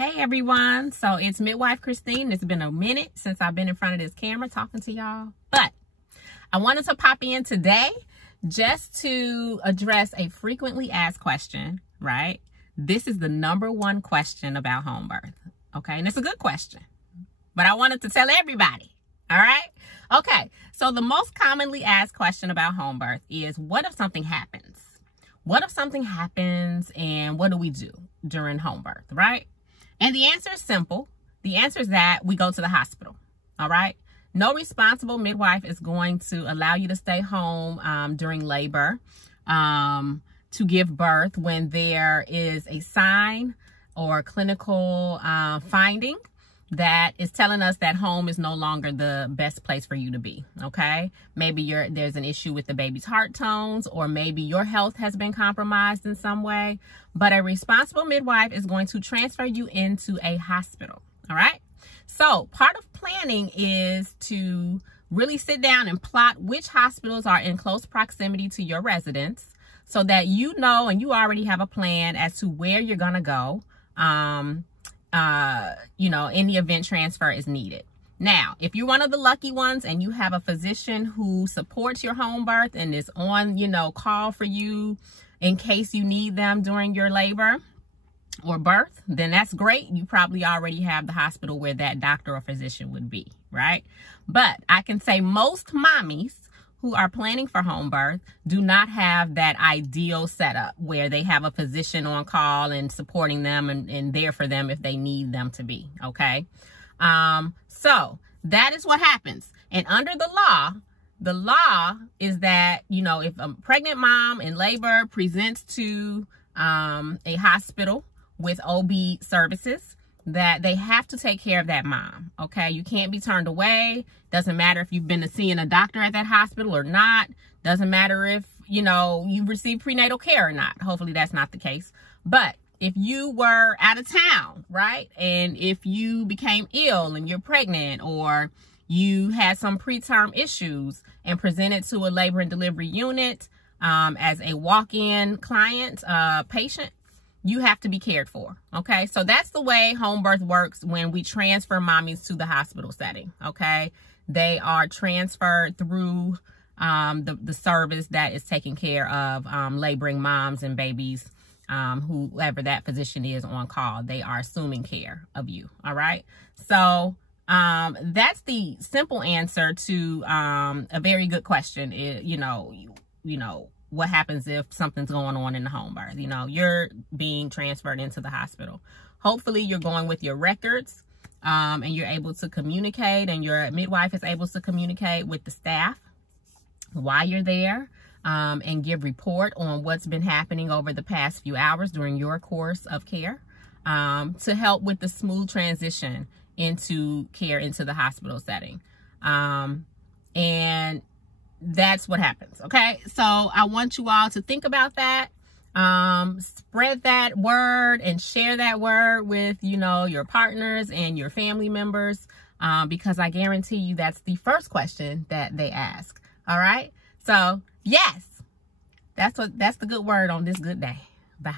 Hey everyone, so it's Midwife Christine. It's been a minute since I've been in front of this camera talking to y'all, but I wanted to pop in today just to address a frequently asked question, right? This is the #1 question about home birth, okay? And it's a good question, but I wanted to tell everybody, all right? Okay, so the most commonly asked question about home birth is, what if something happens? What if something happens and what do we do during home birth, right? And the answer is simple. The answer is that we go to the hospital, all right? No responsible midwife is going to allow you to stay home during labor to give birth when there is a sign or clinical finding that is telling us that home is no longer the best place for you to be, okay? Maybe there's an issue with the baby's heart tones, or maybe your health has been compromised in some way, but a responsible midwife is going to transfer you into a hospital, all right? So part of planning is to really sit down and plot which hospitals are in close proximity to your residence so that you know and you already have a plan as to where you're gonna go, in the event transfer is needed. Now, if you're one of the lucky ones and you have a physician who supports your home birth and is on, call for you in case you need them during your labor or birth, then that's great. You probably already have the hospital where that doctor or physician would be, right? But I can say most mommies who are planning for home birth do not have that ideal setup where they have a physician on call and supporting them and there for them if they need them to be, okay? So that is what happens. And under the law is that, if a pregnant mom in labor presents to a hospital with OB services, that they have to take care of that mom, okay? You can't be turned away. Doesn't matter if you've been to seeing a doctor at that hospital or not. Doesn't matter if, you received prenatal care or not. Hopefully that's not the case. But if you were out of town, right? And if you became ill and you're pregnant, or you had some preterm issues and presented to a labor and delivery unit as a walk-in client, patient, you have to be cared for, okay? So that's the way home birth works when we transfer mommies to the hospital setting, okay? They are transferred through the service that is taking care of laboring moms and babies, whoever that physician is on call. They are assuming care of you, all right? So that's the simple answer to a very good question. What happens if something's going on in the home birth? You're being transferred into the hospital. Hopefully you're going with your records and you're able to communicate, and your midwife is able to communicate with the staff while you're there and give report on what's been happening over the past few hours during your course of care to help with the smooth transition into care into the hospital setting. And that's what happens, okay? So I want you all to think about that. Spread that word and share that word with, your partners and your family members, because I guarantee you that's the first question that they ask, all right? So, yes, that's the good word on this good day. Bye.